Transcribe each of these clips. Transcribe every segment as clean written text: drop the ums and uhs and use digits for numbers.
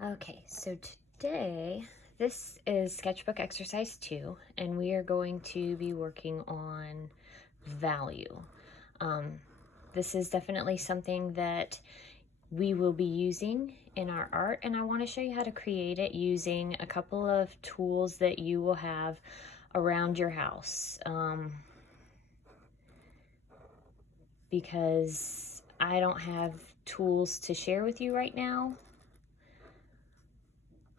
Okay, so today, this is Sketchbook Exercise 2, and we are going to be working on value. This is definitely something that we will be using in our art, and I want to show you how to create it using a couple of tools that you will have around your house. Because I don't have tools to share with you right now,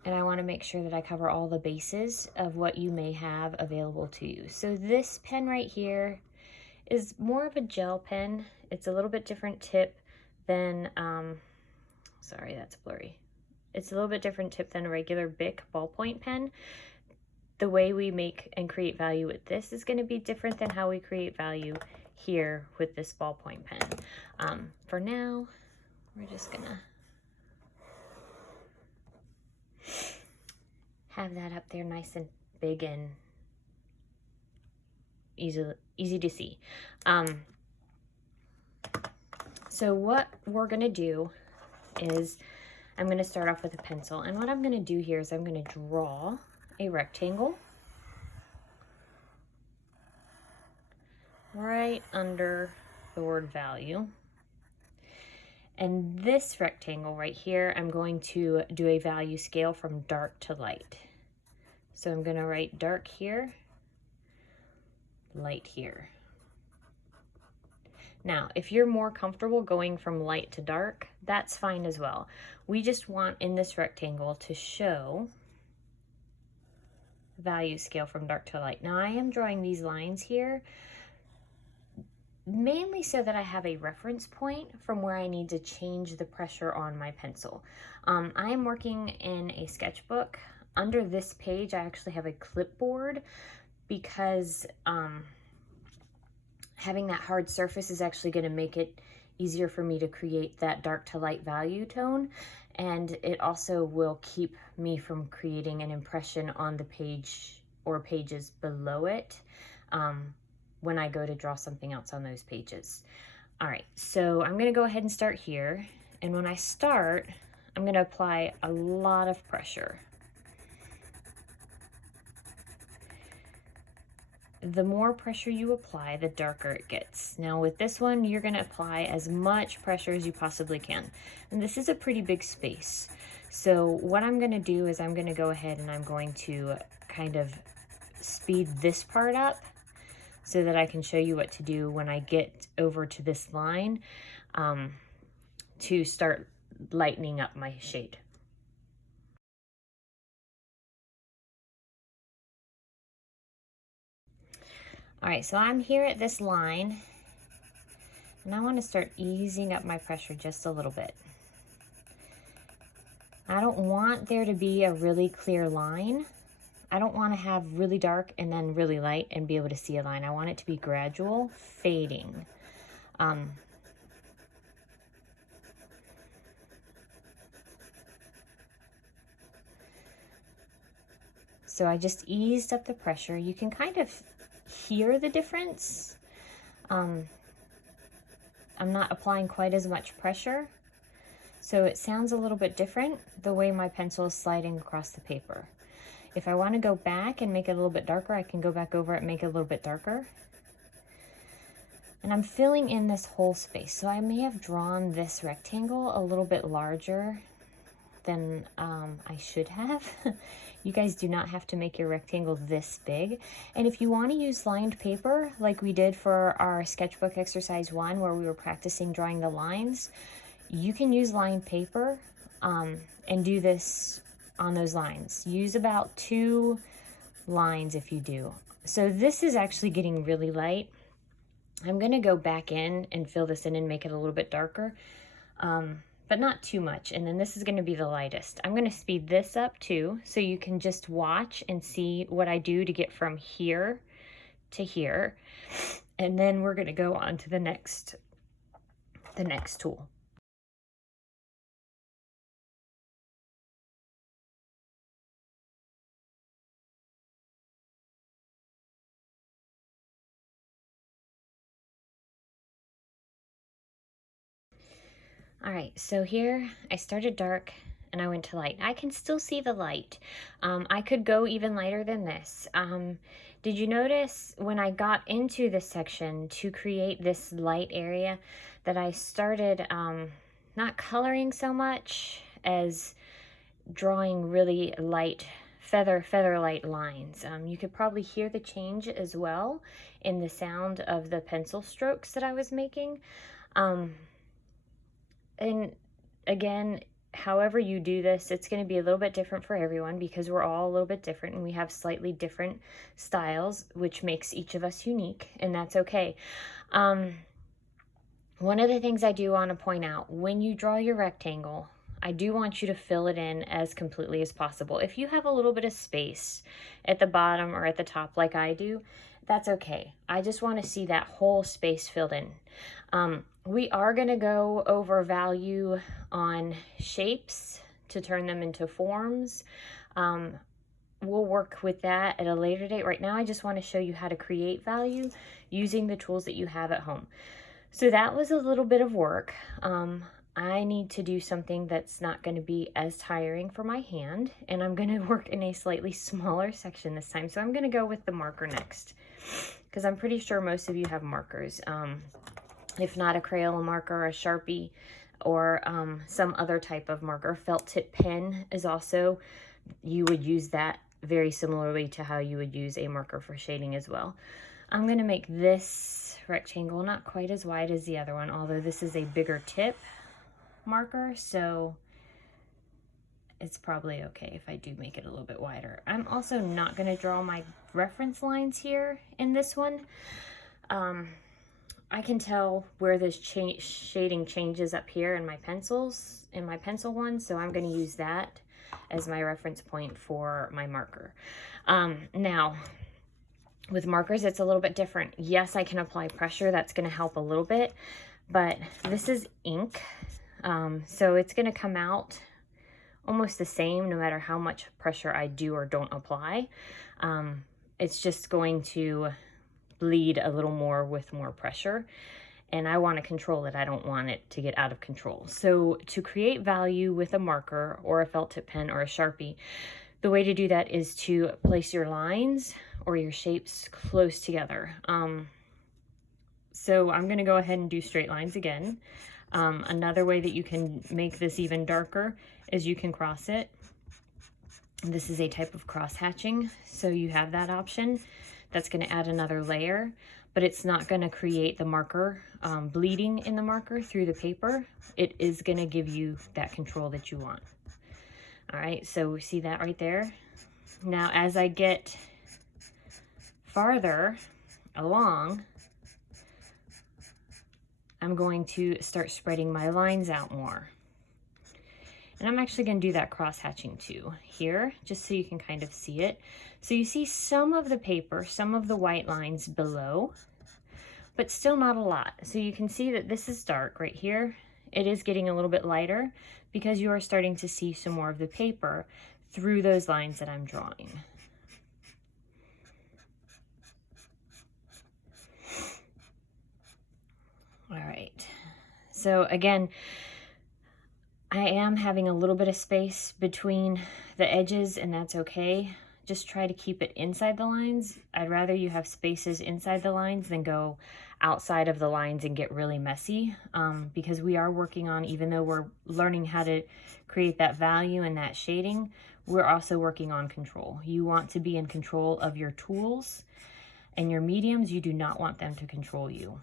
and I want to make sure that I cover all the bases of what you may have available to you. So this pen right here is more of a gel pen. It's a little bit different tip than, sorry, that's blurry. It's a little bit different tip than a regular Bic ballpoint pen. The way we make and create value with this is going to be different than how we create value here with this ballpoint pen. For now, we're just gonna have that up there nice and big and easy to see. So what we're gonna do is I'm gonna start off with a pencil, and what I'm gonna do here is I'm gonna draw a rectangle right under the word value. And this rectangle right here, I'm going to do a value scale from dark to light. So I'm gonna write dark here, light here. Now, if you're more comfortable going from light to dark, that's fine as well. We just want in this rectangle to show value scale from dark to light. Now, I am drawing these lines here mainly so that I have a reference point from where I need to change the pressure on my pencil. I am working in a sketchbook. Under this page, I actually have a clipboard because having that hard surface is actually going to make it easier for me to create that dark to light value tone, and it also will keep me from creating an impression on the page or pages below it when I go to draw something else on those pages. All right, so I'm going to go ahead and start here, and when I start, I'm going to apply a lot of pressure. The more pressure you apply, the darker it gets. Now with this one, you're gonna apply as much pressure as you possibly can. And this is a pretty big space. So what I'm gonna do is I'm gonna go ahead and I'm going to kind of speed this part up so that I can show you what to do when I get over to this line to start lightening up my shade. All right, so I'm here at this line, and I want to start easing up my pressure just a little bit. I don't want there to be a really clear line. I don't want to have really dark and then really light and be able to see a line. I want it to be gradual, fading. So I just eased up the pressure. You can kind of hear the difference. I'm not applying quite as much pressure, so it sounds a little bit different the way my pencil is sliding across the paper. If I want to go back and make it a little bit darker, I can go back over it and make it a little bit darker. And I'm filling in this whole space, so I may have drawn this rectangle a little bit larger than I should have. You guys do not have to make your rectangle this big. And if you want to use lined paper, like we did for our sketchbook exercise 1, where we were practicing drawing the lines, you can use lined paper and do this on those lines. Use about 2 lines if you do. So this is actually getting really light. I'm going to go back in and fill this in and make it a little bit darker. But not too much. And then this is going to be the lightest. I'm going to speed this up too, so you can just watch and see what I do to get from here to here. And then we're going to go on to the next tool. All right, so here I started dark and I went to light. I can still see the light. I could go even lighter than this. Did you notice when I got into this section to create this light area that I started not coloring so much as drawing really light feather light lines. You could probably hear the change as well in the sound of the pencil strokes that I was making. And again, however you do this, it's going to be a little bit different for everyone because we're all a little bit different and we have slightly different styles, which makes each of us unique, and that's okay. One of the things I do want to point out, when you draw your rectangle, I do want you to fill it in as completely as possible. If you have a little bit of space at the bottom or at the top like I do, that's okay. I just want to see that whole space filled in. We are going to go over value on shapes to turn them into forms. We'll work with that at a later date. Right now, I just want to show you how to create value using the tools that you have at home. So that was a little bit of work. I need to do something that's not going to be as tiring for my hand, and I'm going to work in a slightly smaller section this time. So I'm going to go with the marker next, because I'm pretty sure most of you have markers. If not a Crayola marker, a Sharpie, or some other type of marker. Felt tip pen is also, you would use that very similarly to how you would use a marker for shading as well. I'm going to make this rectangle not quite as wide as the other one, although this is a bigger tip marker, so it's probably okay if I do make it a little bit wider. I'm also not going to draw my reference lines here in this one. I can tell where this shading changes up here in my pencils, in my pencil one, so I'm going to use that as my reference point for my marker. Now, with markers, it's a little bit different. Yes, I can apply pressure. That's going to help a little bit, but this is ink. So it's going to come out almost the same no matter how much pressure I do or don't apply. It's just going to bleed a little more with more pressure, and I want to control it. I don't want it to get out of control. So to create value with a marker or a felt tip pen or a Sharpie, the way to do that is to place your lines or your shapes close together. So I'm going to go ahead and do straight lines again. Another way that you can make this even darker is you can cross it. This is a type of cross hatching, so you have that option. That's going to add another layer, but it's not going to create the marker bleeding in the marker through the paper. It is going to give you that control that you want. All right, so we see that right there. Now, as I get farther along, I'm going to start spreading my lines out more. And I'm actually going to do that cross hatching too here, just so you can kind of see it. So you see some of the paper, some of the white lines below, but still not a lot. So you can see that this is dark right here. It is getting a little bit lighter because you are starting to see some more of the paper through those lines that I'm drawing. All right, so again, I am having a little bit of space between the edges, and that's okay. Just try to keep it inside the lines. I'd rather you have spaces inside the lines than go outside of the lines and get really messy, because we are working on, even though we're learning how to create that value and that shading, we're also working on control. You want to be in control of your tools and your mediums. You do not want them to control you.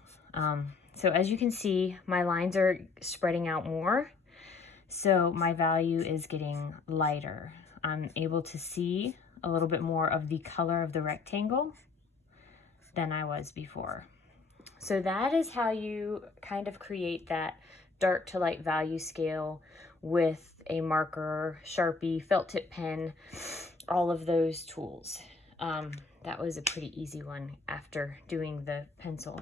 So as you can see, my lines are spreading out more. So my value is getting lighter. I'm able to see a little bit more of the color of the rectangle than I was before. So that is how you kind of create that dark to light value scale with a marker, Sharpie, felt tip pen, all of those tools. That was a pretty easy one after doing the pencil.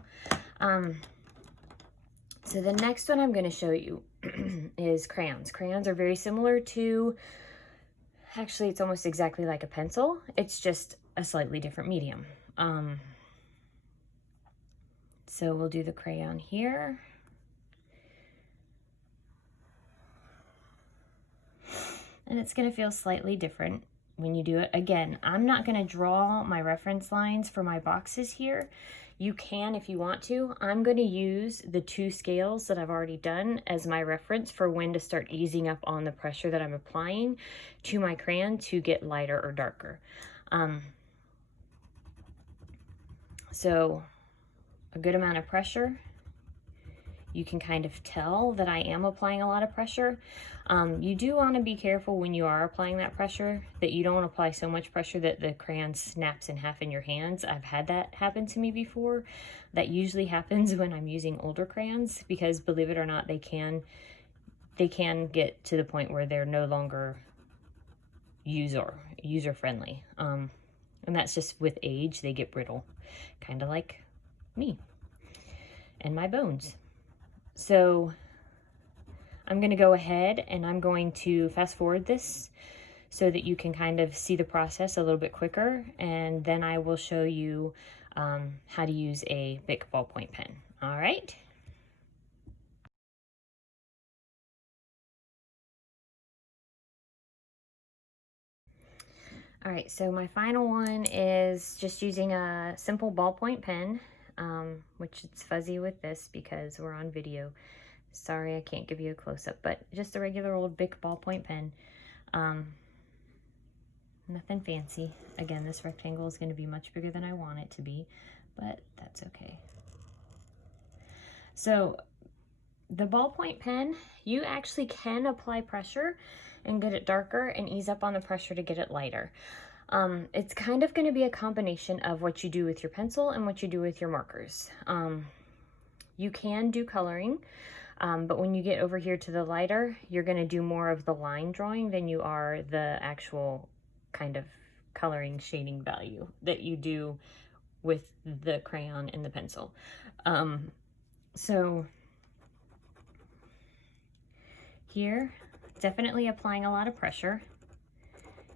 So the next one I'm going to show you is crayons. Crayons are very similar to, actually it's almost exactly like a pencil. It's just a slightly different medium. So we'll do the crayon here. And it's going to feel slightly different when you do it. Again, I'm not going to draw my reference lines for my boxes here. You can if you want to. I'm going to use the 2 scales that I've already done as my reference for when to start easing up on the pressure that I'm applying to my crayon to get lighter or darker. So a good amount of pressure. You can kind of tell that I am applying a lot of pressure. You do want to be careful when you are applying that pressure, that you don't apply so much pressure that the crayon snaps in half in your hands. I've had that happen to me before. That usually happens when I'm using older crayons, because believe it or not, they can get to the point where they're no longer user friendly. And that's just with age, they get brittle, kind of like me and my bones. So I'm going to go ahead and I'm going to fast forward this so that you can kind of see the process a little bit quicker, and then I will show you how to use a Bic ballpoint pen. All right. All right, so my final one is just using a simple ballpoint pen, which it's fuzzy with this because we're on video. Sorry, I can't give you a close-up, but just a regular old Bic ballpoint pen. Nothing fancy. Again, this rectangle is going to be much bigger than I want it to be, but that's okay. So the ballpoint pen, you actually can apply pressure and get it darker and ease up on the pressure to get it lighter. It's kind of going to be a combination of what you do with your pencil and what you do with your markers. You can do coloring, but when you get over here to the lighter, you're going to do more of the line drawing than you are the actual kind of coloring shading value that you do with the crayon and the pencil. So here, definitely applying a lot of pressure,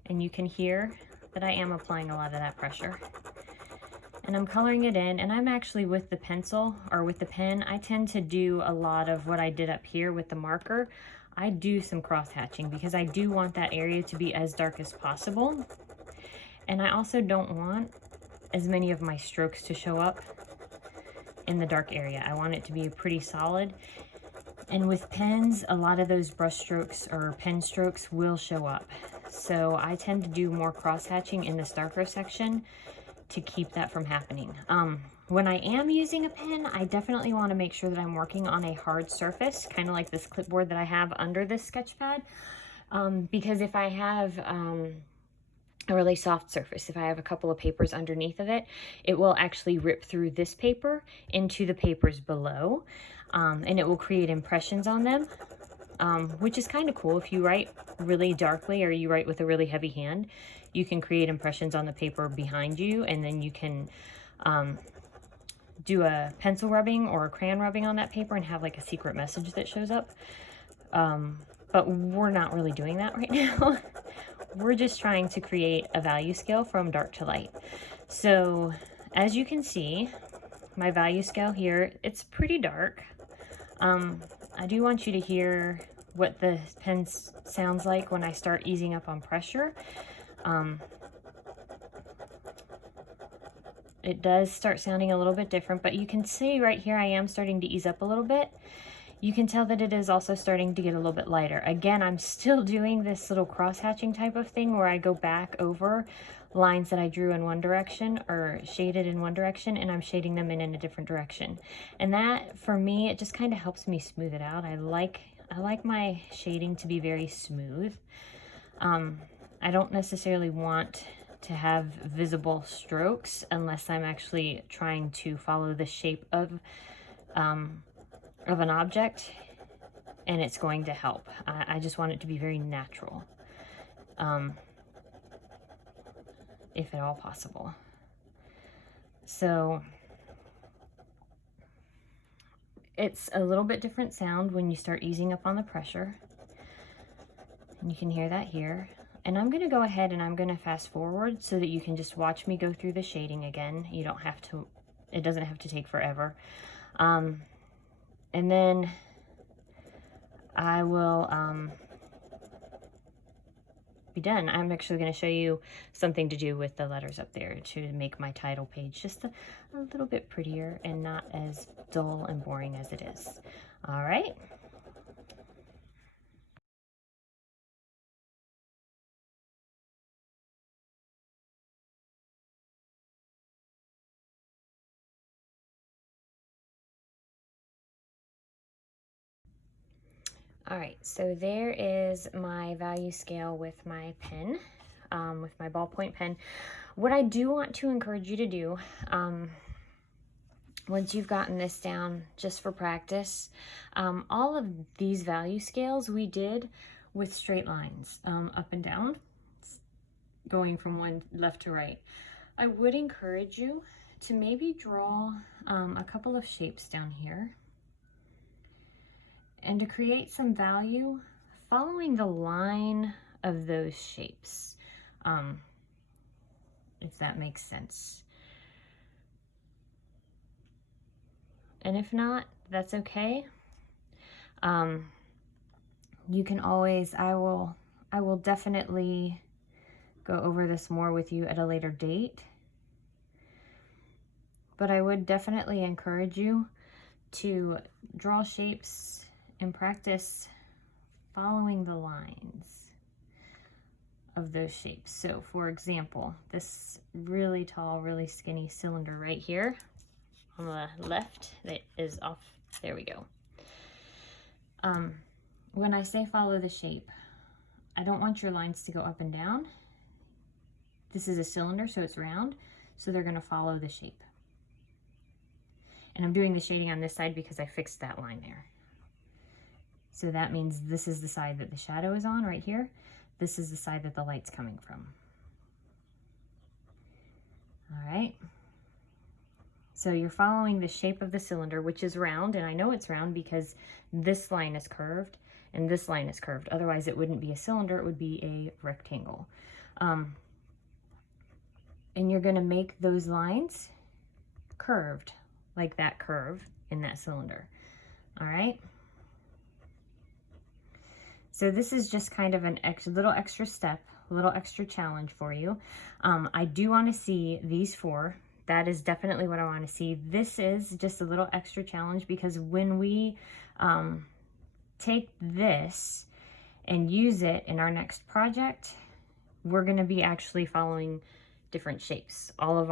and you can hear that I am applying a lot of that pressure. And I'm coloring it in, and I'm actually with the pencil or with the pen, I tend to do a lot of what I did up here with the marker. I do some cross hatching because I do want that area to be as dark as possible. And I also don't want as many of my strokes to show up in the dark area. I want it to be pretty solid. And with pens, a lot of those brush strokes or pen strokes will show up. So I tend to do more cross hatching in this darker section to keep that from happening. When I am using a pen, I definitely want to make sure that I'm working on a hard surface, kind of like this clipboard that I have under this sketch pad. Because if I have a really soft surface, if I have a couple of papers underneath of it, it will actually rip through this paper into the papers below, and it will create impressions on them, which is kind of cool. If you write really darkly or you write with a really heavy hand, you can create impressions on the paper behind you, and then you can do a pencil rubbing or a crayon rubbing on that paper and have like a secret message that shows up. But we're not really doing that right now. We're just trying to create a value scale from dark to light. So as you can see, my value scale here, it's pretty dark. I do want you to hear what the pen sounds like when I start easing up on pressure. It does start sounding a little bit different, but you can see right here I am starting to ease up a little bit. You can tell that it is also starting to get a little bit lighter. Again, I'm still doing this little cross-hatching type of thing where I go back over lines that I drew in one direction or shaded in one direction, and I'm shading them in a different direction. And that, for me, it just kind of helps me smooth it out. I like my shading to be very smooth. I don't necessarily want to have visible strokes unless I'm actually trying to follow the shape of an object, and it's going to help. I just want it to be very natural, if at all possible. So it's a little bit different sound when you start easing up on the pressure, and you can hear that here. And I'm going to go ahead and I'm going to fast forward so that you can just watch me go through the shading again. You don't have to, it doesn't have to take forever. And then I will be done. I'm actually going to show you something to do with the letters up there to make my title page just a little bit prettier and not as dull and boring as it is. All right. All right, so there is my value scale with my pen, with my ballpoint pen. What I do want to encourage you to do, once you've gotten this down just for practice, all of these value scales we did with straight lines, up and down, going from one left to right. I would encourage you to maybe draw a couple of shapes down here, and to create some value following the line of those shapes, if that makes sense. And if not, that's okay. You can always, I will definitely go over this more with you at a later date, but I would definitely encourage you to draw shapes and practice following the lines of those shapes. So for example, this really tall, really skinny cylinder right here on the left that is off, there we go. When I say follow the shape, I don't want your lines to go up and down. This is a cylinder, so it's round, so they're gonna follow the shape. And I'm doing the shading on this side because I fixed that line there. So that means this is the side that the shadow is on right here. This is the side that the light's coming from. All right. So you're following the shape of the cylinder, which is round, and I know it's round because this line is curved and this line is curved. Otherwise it wouldn't be a cylinder, it would be a rectangle. And you're gonna make those lines curved, like that curve in that cylinder. All right. So this is just kind of an little extra step, a little extra challenge for you. I do want to see these four. That is definitely what I want to see. This is just a little extra challenge because when we take this and use it in our next project, we're going to be actually following different shapes. All of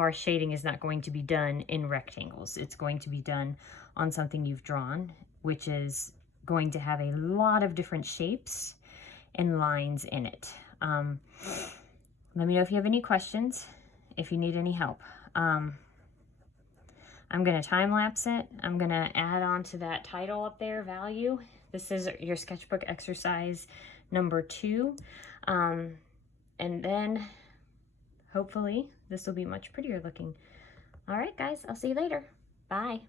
our shading is not going to be done in rectangles. It's going to be done on something you've drawn, which is going to have a lot of different shapes and lines in it. Let me know if you have any questions, if you need any help. I'm going to time lapse it. I'm going to add on to that title up there, value. This is your sketchbook exercise number 2. And then hopefully this will be much prettier looking. All right, guys, I'll see you later. Bye.